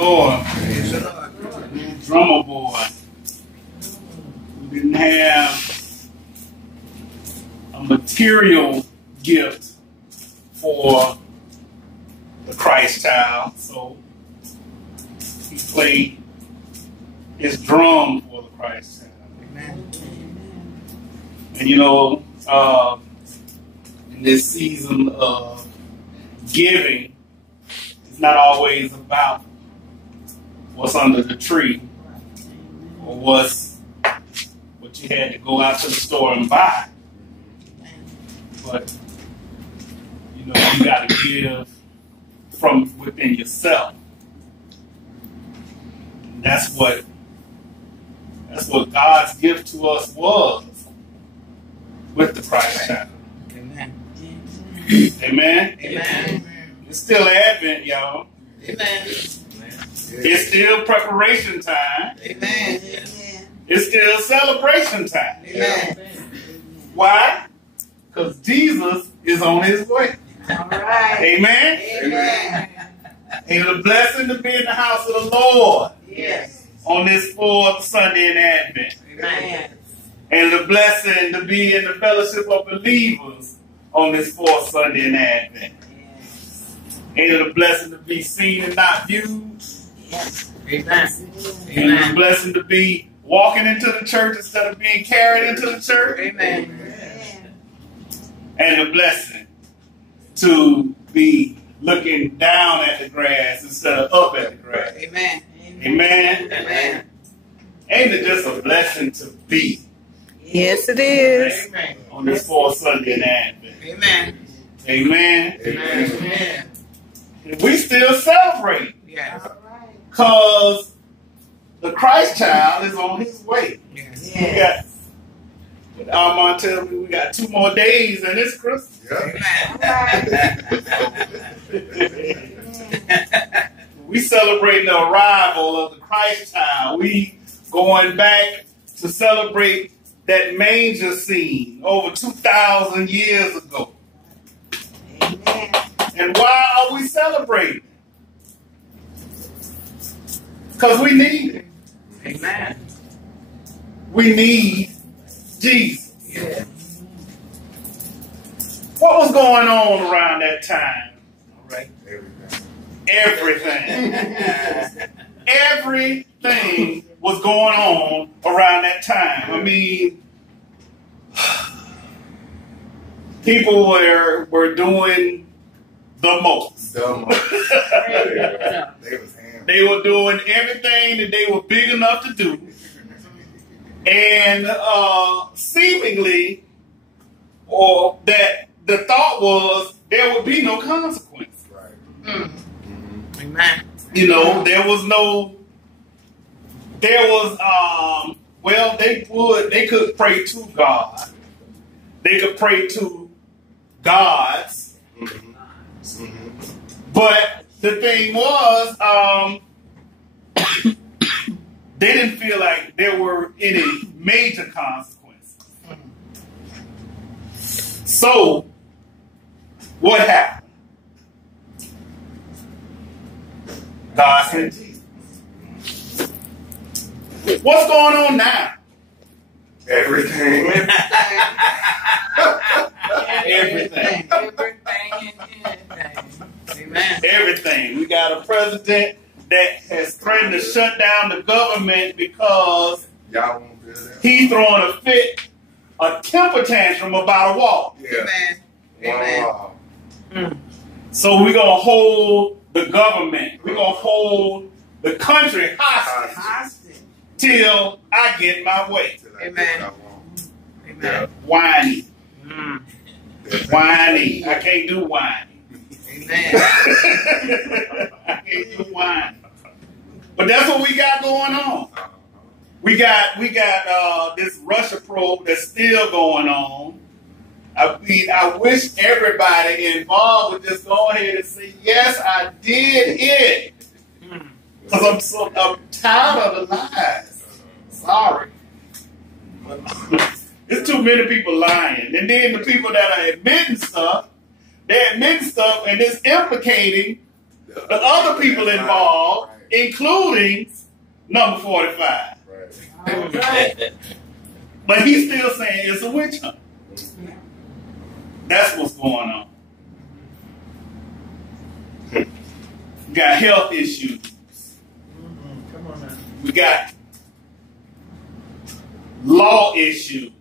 Lord. Drummer boy. We didn't have a material gift for the Christ child, so he played his drum for the Christ child. Amen. And you know, in this season of giving, it's not always about what's under the tree or what you had to go out to the store and buy. But you know, you got to give from within yourself. And that's what God's gift to us was with the Christ child. Amen. Amen. Amen. It's still Advent, y'all. Amen. It's still preparation time. Amen. It's still celebration time. Amen. Why? Because Jesus is on his way. All right. Amen. Amen. And it's a blessing to be in the house of the Lord. Yes. On this fourth Sunday in Advent. Amen. And it's a blessing to be in the fellowship of believers on this fourth Sunday in Advent. Yes. And it's a blessing to be seen and not viewed. Yes. Amen. And it's a blessing to be walking into the church instead of being carried into the church. Amen. And a blessing to be looking down at the grass instead of up at the grass. Amen. Amen. Amen. Ain't it just a blessing to be? Yes, it is. Amen. On this fourth Sunday in Advent. Amen. Amen. Amen. Amen. And we still celebrate. Yes. Because the Christ child is on his way. Yes. Armand tells me we got 2 more days and it's Christmas. Yeah. We celebrate the arrival of the Christ child. We going back to celebrate that manger scene over 2,000 years ago. Amen. And why are we celebrating? Because we need it. Amen. We need Jesus. Yeah. What was going on around that time? All right. Everything. Everything was going on around that time. I mean, people were doing the most. They were doing everything that they were big enough to do. And seemingly, or that the thought was there would be no consequence. Right. Mm-hmm. Amen. You know, there was, well, they could pray to God. They could pray to gods. Mm-hmm. Mm-hmm. But the thing was, they didn't feel like there were any major consequences. So, what happened? God sent Jesus. What's going on now? Everything. Everything. Amen. Everything. We got a president that has threatened to shut down the government because he's throwing a fit, a temper tantrum about a wall. Yeah. Amen. Wow. Amen. So we're going to hold the government, we're going to hold the country hostage till I get my way. Amen. Amen. Whiny. Mm. Whiny. I can't do whiny. Amen. I can't do whiny. But that's what we got going on. We got this Russia probe that's still going on. I mean, I wish everybody involved would just go ahead and say, yes, I did it. Because I'm tired of the lies. Sorry. There's too many people lying. And then the people that are admitting stuff, they're admitting stuff and it's implicating the other people involved, including number 45. Right. But he's still saying it's a witch hunt. That's what's going on. We got health issues. Come on now. We got law issues.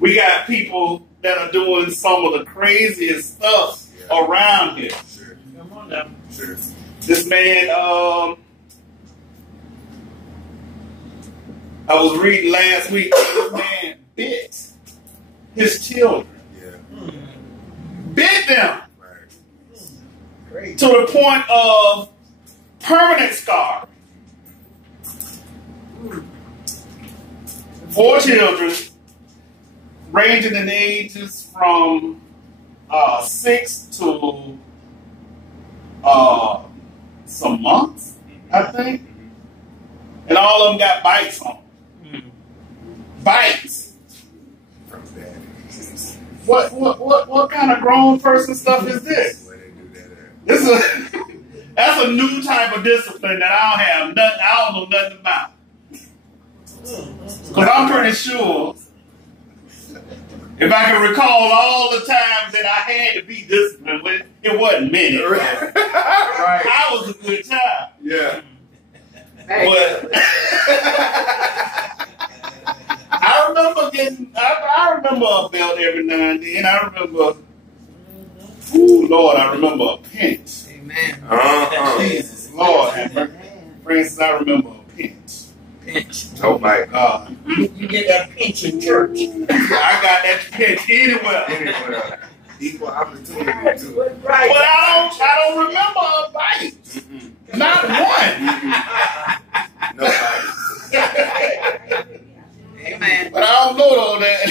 We got people that are doing some of the craziest stuff around here. Sure. Come on now. Sure. This man, I was reading last week, this man bit his children. Yeah. Bit them. Right. To the point of permanent scar. 4 children, ranging in ages from 6 to some months, I think. And all of them got bites on them. Bites. What kind of grown person stuff is this? That's a new type of discipline that I don't know nothing about. Because I'm pretty sure if I can recall all the times that I had to be disciplined, it wasn't many. Right. I was a good child. Yeah. But I remember a belt every now and then. I remember, Lord, I remember a pinch. Amen. Jesus, Lord. Francis, I remember a pinch. Pinch. Oh my God. You get that pinch in church. I got that pinch anywhere. Equal opportunity too. Right. But I don't remember a bite. Mm-hmm. Not one. No bite. Amen. But I don't know all that.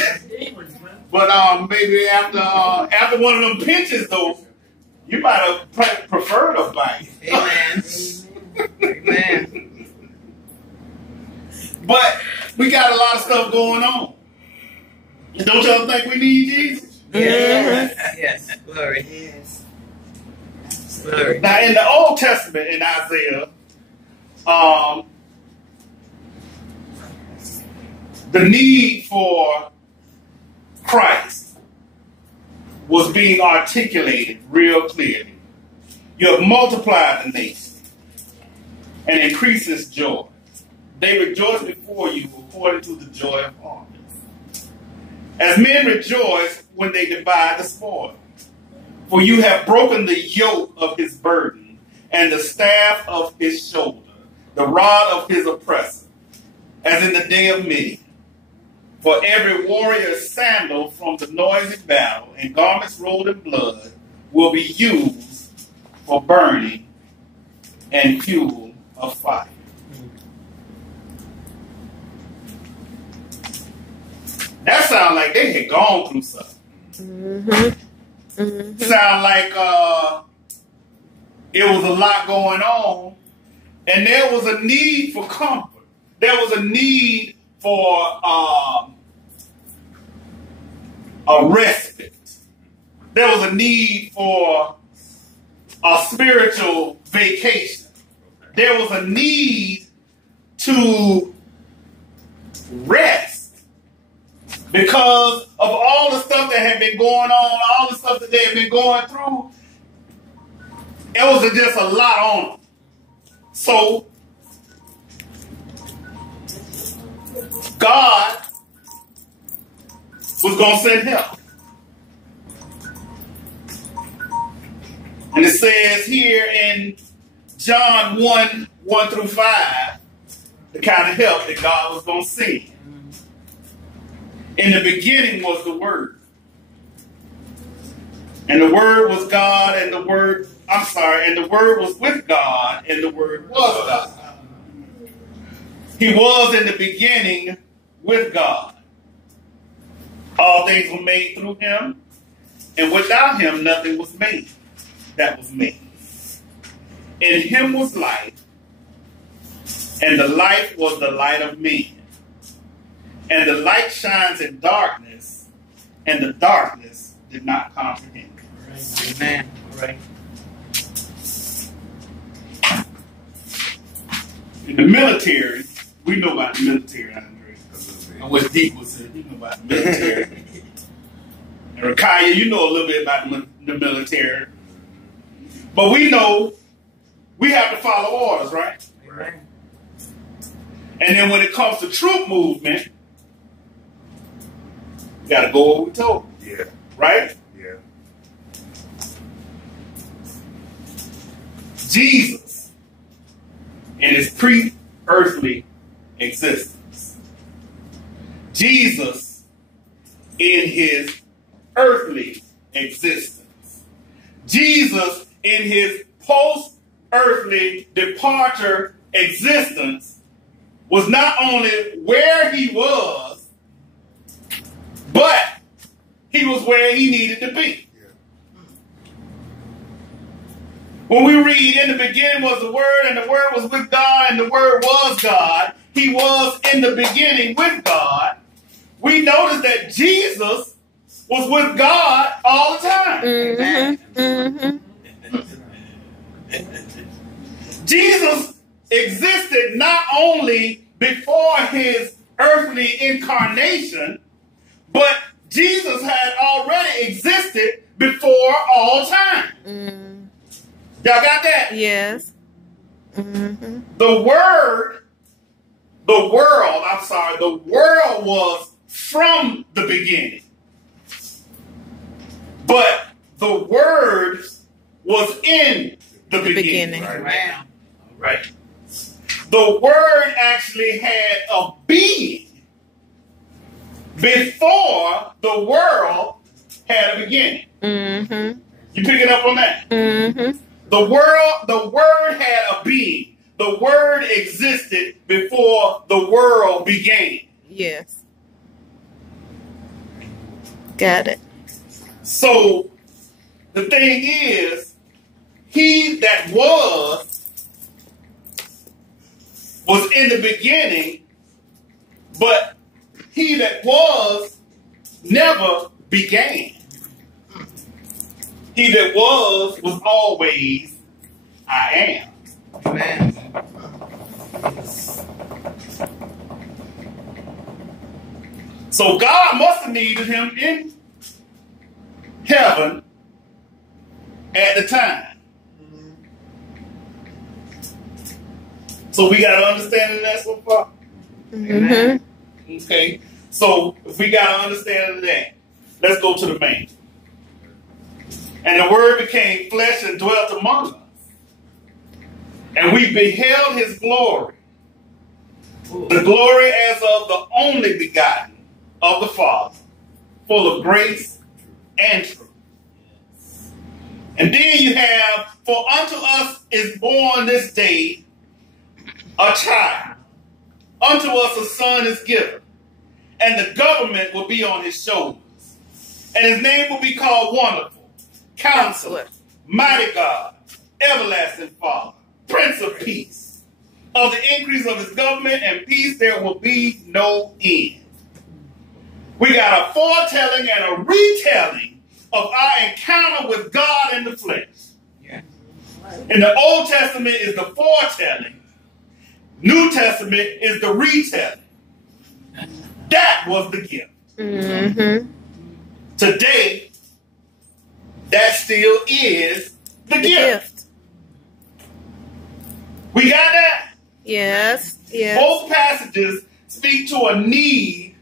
But maybe after one of them pinches though, you might have preferred a bite. Amen. Amen. But we got a lot of stuff going on. Don't y'all think we need Jesus? Yes. Yes. Glory. Yes. Glory. Now in the Old Testament, in Isaiah, the need for Christ was being articulated real clearly. You have multiplied the nation and increased its joy. They rejoice before you according to the joy of harvest. As men rejoice when they divide the spoil. For you have broken the yoke of his burden and the staff of his shoulder, the rod of his oppressor, as in the day of Midian. For every warrior's sandal from the noisy battle and garments rolled in blood will be used for burning and fuel of fire. That sounds like they had gone through something. Mm-hmm. Mm-hmm. Sound like it was a lot going on, and there was a need for comfort. There was a need for a respite. There was a need for a spiritual vacation. There was a need to rest. Because of all the stuff that had been going on, all the stuff that they had been going through, it was just a lot on them. So, God was going to send help. And it says here in John 1 through 5, the kind of help that God was going to send. In the beginning was the Word. And the Word was God, and the Word was with God, and the Word was God. He was in the beginning with God. All things were made through him, and without him nothing was made that was made. In him was life, and the life was the light of men. And the light shines in darkness, and the darkness did not comprehend. Amen. Right. In the military, we know about the military, Andre. I wish Deep was here. You know about the military. And Rakaya, you know a little bit about the military. But we know we have to follow orders, right? Right. And then when it comes to troop movement, you got to go where we're told. Yeah. Right? Yeah. Jesus in his pre-earthly existence. Jesus in his earthly existence. Jesus in his post-earthly departure existence was not only where he was, but he was where he needed to be. When we read, in the beginning was the Word, and the Word was with God, and the Word was God, he was in the beginning with God, we notice that Jesus was with God all the time. Mm-hmm. Jesus existed not only before his earthly incarnation, but Jesus had already existed before all time. Mm. Y'all got that? Yes. Mm-hmm. The world was from the beginning. But the Word was in the beginning. Right. The Word actually had a being before the world had a beginning. Mm-hmm. You picking up on that? Mm-hmm. The Word had a being. The Word existed before the world began. Yes. Got it. So the thing is, he that was in the beginning, but he that was never began. He that was always I am. Amen. So God must have needed him in heaven at the time. So we got to understand that so far. Mm-hmm. Okay. So if we got to understand that, let's go to the main. And the Word became flesh and dwelt among us. And we beheld his glory. The glory as of the only begotten of the Father, full of grace and truth. And then you have, for unto us is born this day a child. Unto us a son is given. And the government will be on his shoulders. And his name will be called Wonderful, Counselor, Mighty God, Everlasting Father, Prince of Peace. Of the increase of his government and peace there will be no end. We got a foretelling and a retelling of our encounter with God in the flesh. Yeah. In the Old Testament is the foretelling. New Testament is the retelling. That was the gift. Mm-hmm. Today, that still is the gift. We got that? Yes. Yes. Both passages speak to a need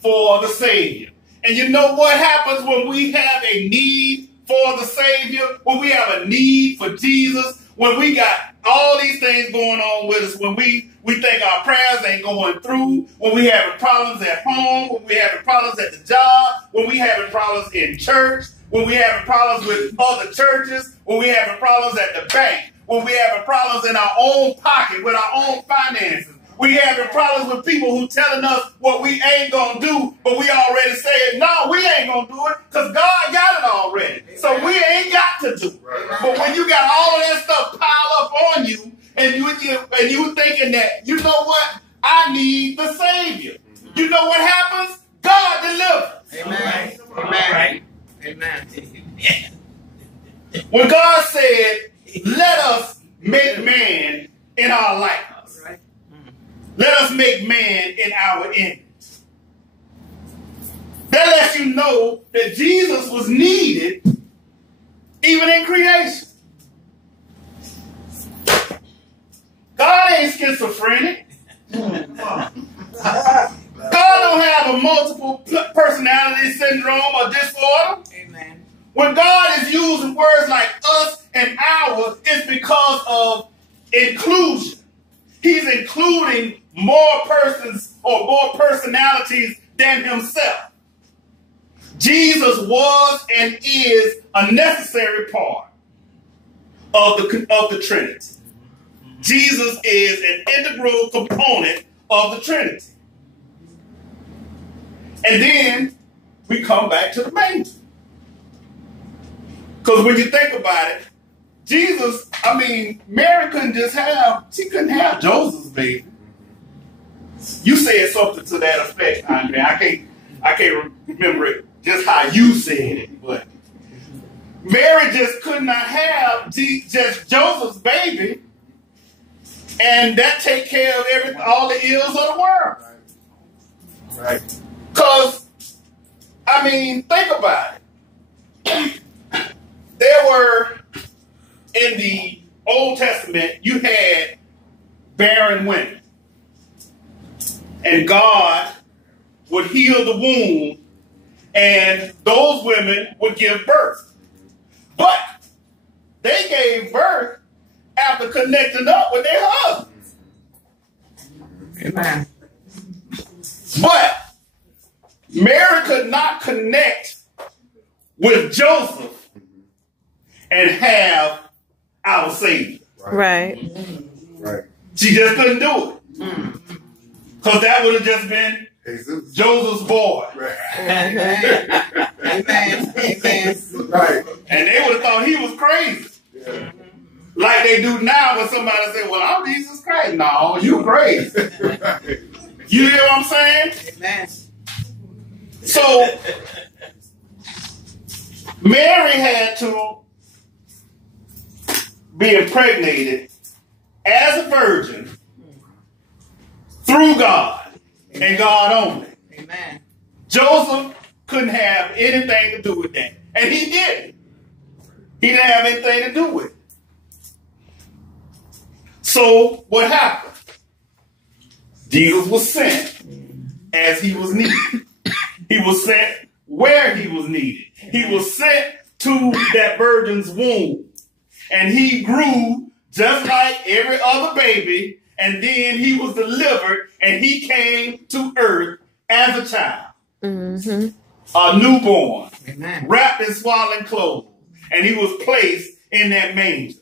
for the Savior. And you know what happens when we have a need for the Savior? When we have a need for Jesus? When we got all these things going on with us? When we think our prayers ain't going through? When we having problems at home? When we having problems at the job? When we having problems in church? When we having problems with other churches? When we having problems at the bank? When we having problems in our own pocket with our own finances? We having problems with people who telling us what we ain't gonna do, but we already said, no, we ain't gonna do it because God got it already. So we ain't got to do it. But when you got all of that stuff piled up on you, and you thinking that, you know what, I need the Savior. You know what happens? God delivers. Amen. Amen. Amen. When God said, let us make man in our likeness. Let us make man in our image. That lets you know that Jesus was needed even in creation. God ain't schizophrenic. God don't have a multiple personality syndrome or disorder. Amen. When God is using words like us and our, it's because of inclusion. He's including more persons or more personalities than himself. Jesus was and is a necessary part of the Trinity. Jesus is an integral component of the Trinity. And then we come back to the manger. Because when you think about it, Jesus, Mary she couldn't have Joseph's baby. You said something to that effect, Andre. I can't remember it just how you said it, but Mary just could not have just Joseph's baby, and that take care of all the ills of the world. Right. Because, think about it. There were, in the Old Testament, you had barren women. And God would heal the womb, and those women would give birth. But they gave birth after connecting up with their husbands. Amen. But Mary could not connect with Joseph and have our Savior. Right. She just couldn't do it. Because that would have just been Joseph's boy. Amen. Amen. Amen. Right. And they would have thought he was crazy. Yeah. Like they do now when somebody say, well, I'm Jesus Christ. No, you crazy. You hear what I'm saying? Amen. So, Mary had to be impregnated as a virgin through God and God only. Amen. Joseph couldn't have anything to do with that. And he didn't. He didn't have anything to do with it. So what happened? Jesus was sent as he was needed. He was sent where he was needed. He was sent to that virgin's womb. And he grew just like every other baby. And then he was delivered and he came to earth as a child. Mm-hmm. A newborn. Amen. Wrapped in swaddling clothes. And he was placed in that manger.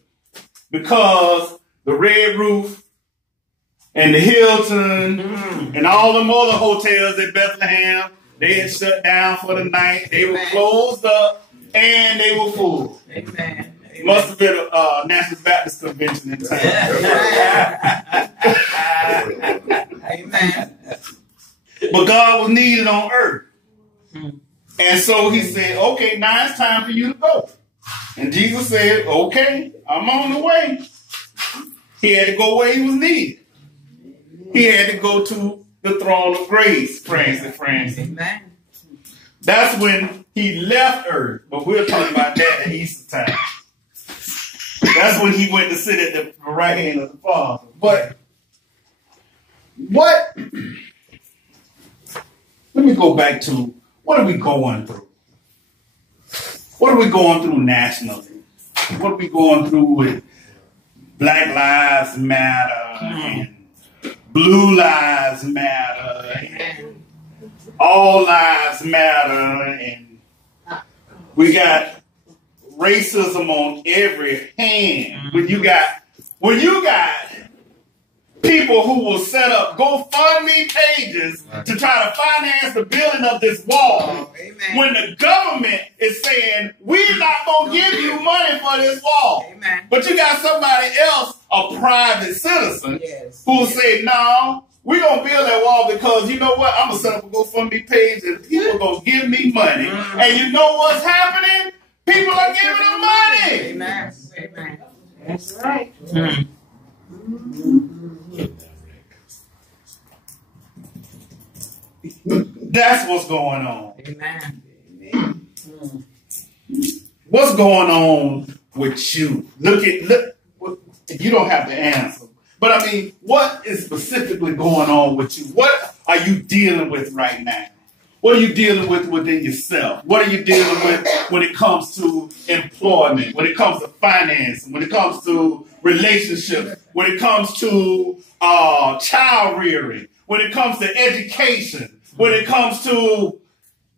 Because the Red Roof and the Hilton and all them other hotels in Bethlehem, they had shut down for the night. They were closed up and they were full. Amen. Must have been a National Baptist Convention in town. Amen. But God was needed on earth. And so he said, okay, now it's time for you to go. And Jesus said, okay, I'm on the way. He had to go where he was needed. He had to go to the throne of grace, friends and friends. Amen. That's when he left earth. But we'll talk about that at Easter time. That's when he went to sit at the right hand of the Father. But what? Let me go back to what are we going through? What are we going through nationally? What are we going through with Black Lives Matter and Blue Lives Matter and All Lives Matter, and we got racism on every hand. When you got people who will set up GoFundMe pages to try to finance the building of this wall, when the government is saying we're not going to give you money for this wall, but you got somebody else, a private citizen, who will say, no, we're going to build that wall because you know what, I'm going to set up a GoFundMe page and people are going to give me money. And you know what's happening? People are giving them money. Amen. Amen. That's right. That's what's going on. Amen. What's going on with you? Look, you don't have to answer. But I mean, what is specifically going on with you? What are you dealing with right now? What are you dealing with within yourself? What are you dealing with when it comes to employment, when it comes to finance, when it comes to relationships, when it comes to child rearing, when it comes to education, when it comes to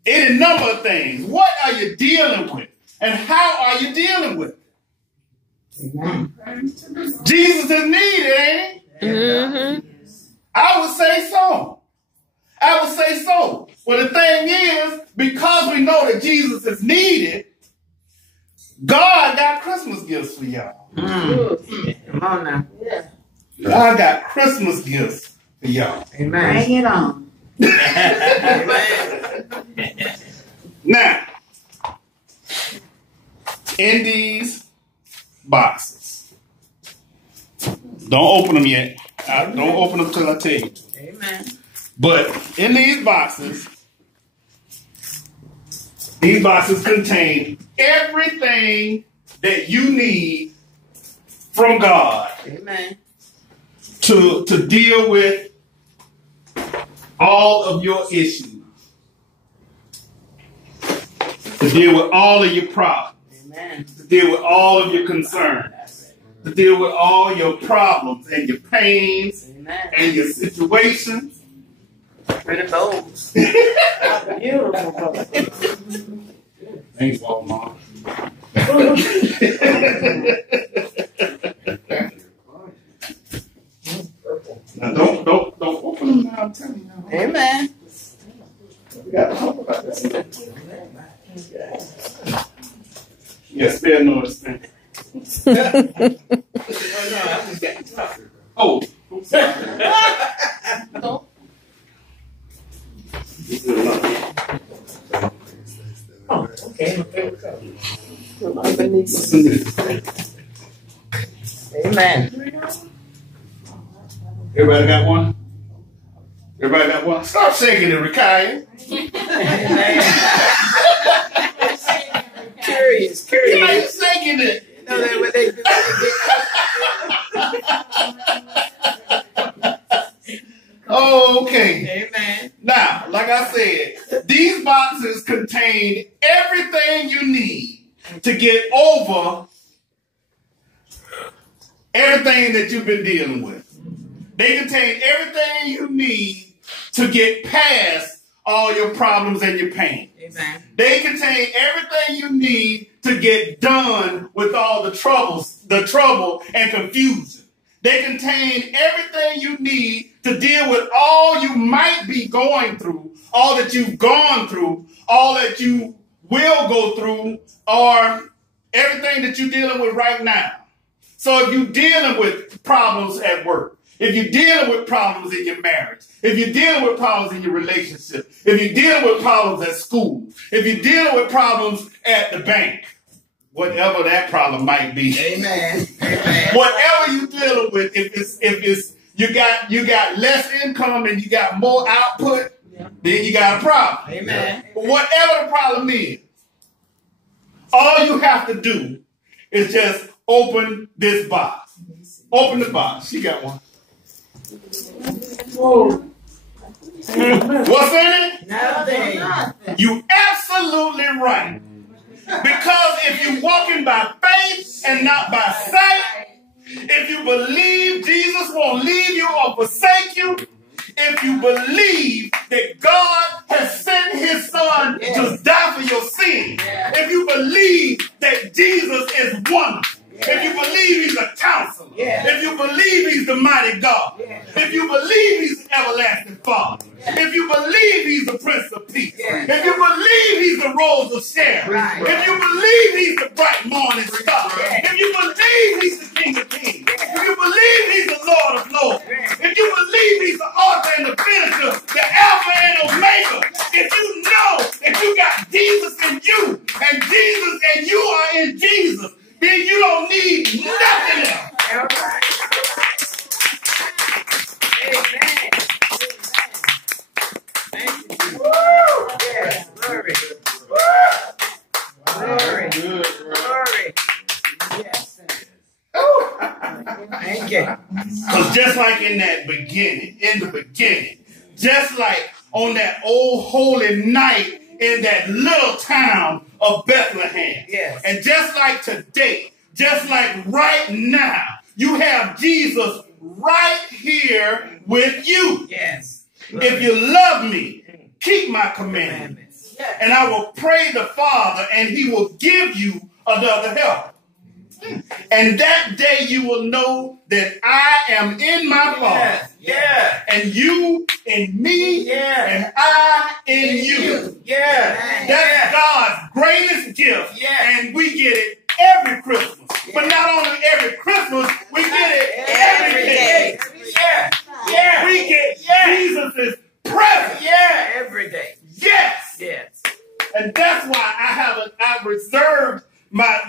any number of things? What are you dealing with? And how are you dealing with it? Jesus is needed, ain't he? Mm-hmm. I would say so. I would say so. Well, the thing is, because we know that Jesus is needed, God got Christmas gifts for y'all. Come on now. God got Christmas gifts for y'all. Amen. Bring it on. Now, in these boxes, don't open them yet. Don't open them till I tell you. Amen. But in these boxes contain everything that you need from God. Amen. To deal with all of your issues. To deal with all of your problems. Amen. To deal with all of your concerns. To deal with all your problems and your pains. Amen. And your situations. Pretty bold. Beautiful. Thanks, Walmart. Now don't open them now. I'm telling you now. Amen. We got to talk about this. Yeah, spare no expense. Oh, I'm sorry. Oh, okay. Amen. Everybody got one? Everybody got one? Stop shaking it, Rikai. Curious. Why are you shaking it? You know that what they do. Oh, okay. Amen. Now, like I said, these boxes contain everything you need to get over everything that you've been dealing with. They contain everything you need to get past all your problems and your pain. Amen. They contain everything you need to get done with all the trouble and confusion. They contain everything you need to deal with all you might be going through, all that you've gone through, all that you will go through, or everything that you're dealing with right now. So if you're dealing with problems at work, if you're dealing with problems in your marriage, if you're dealing with problems in your relationship, if you're dealing with problems at school, if you're dealing with problems at the bank, whatever that problem might be. Amen. Amen. Whatever you're dealing with, if it's you got less income and you got more output, then you got a problem. Amen. But whatever the problem is, all you have to do is just open this box. Open the box. She got one. Whoa. What's in it? Nothing. You absolutely right. Because if you're walking by faith and not by sight, if you believe Jesus won't leave you or forsake you, if you believe that God has sent his son to die for your sin, if you believe that Jesus is wonderful, if you believe he's a counselor, if you believe he's the mighty God, if you believe he's the everlasting Father, if you believe he's the Prince of Peace, if you believe he's the Rose of Sharon, if you believe he's the bright morning star, if you believe he's the King of Kings, if you believe he's the Lord of Lords, if you believe he's the author and the finisher, the Alpha and Omega, if you know that you got Jesus in you, and Jesus and you are in Jesus, then you don't need nothing else. All right. Amen. Thank Yeah. Because just like in the beginning, just like on that old holy night in that little town of Bethlehem. Yes. And just like today, just like right now, you have Jesus right here with you. Yes. If you love me, keep my commandments. And I will pray the Father, and he will give you another helper. And that day you will know that I am in my Father. Yeah. And you in me. Yeah. And I in you. Yeah. That's God's greatest gift. Yeah. And we get it every Christmas. But not only every Christmas, we get it every day. Yeah. Yeah. We get Jesus' presence. Yeah. Every day. Yes. Yes. And that's why I reserved my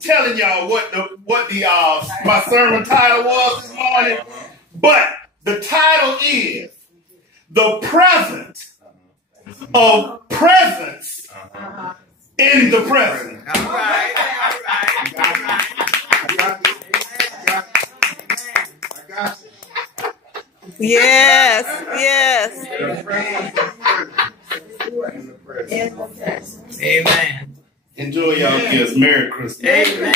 telling y'all what my sermon title was this morning. But the title is The Presence of Presence in the Present. All right. Yes. Yes. Amen. Enjoy y'all gifts. Merry Christmas. Amen.